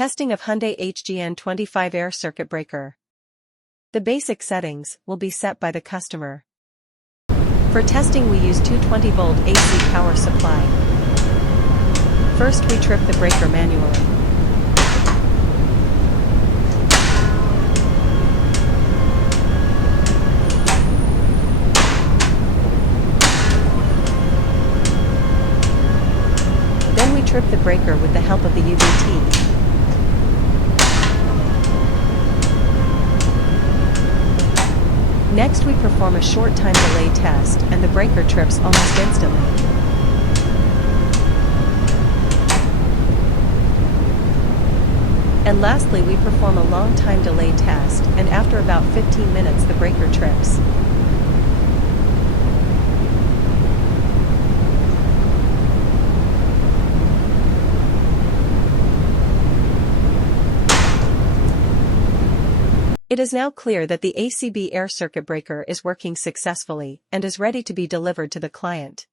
Testing of Hyundai HGN25 air circuit breaker. The basic settings will be set by the customer. For testing we use 220-volt AC power supply. First we trip the breaker manually. Then we trip the breaker with the help of the UVT. Next we perform a short time delay test and the breaker trips almost instantly. And lastly we perform a long time delay test and after about 15 minutes the breaker trips. It is now clear that the ACB air circuit breaker is working successfully and is ready to be delivered to the client.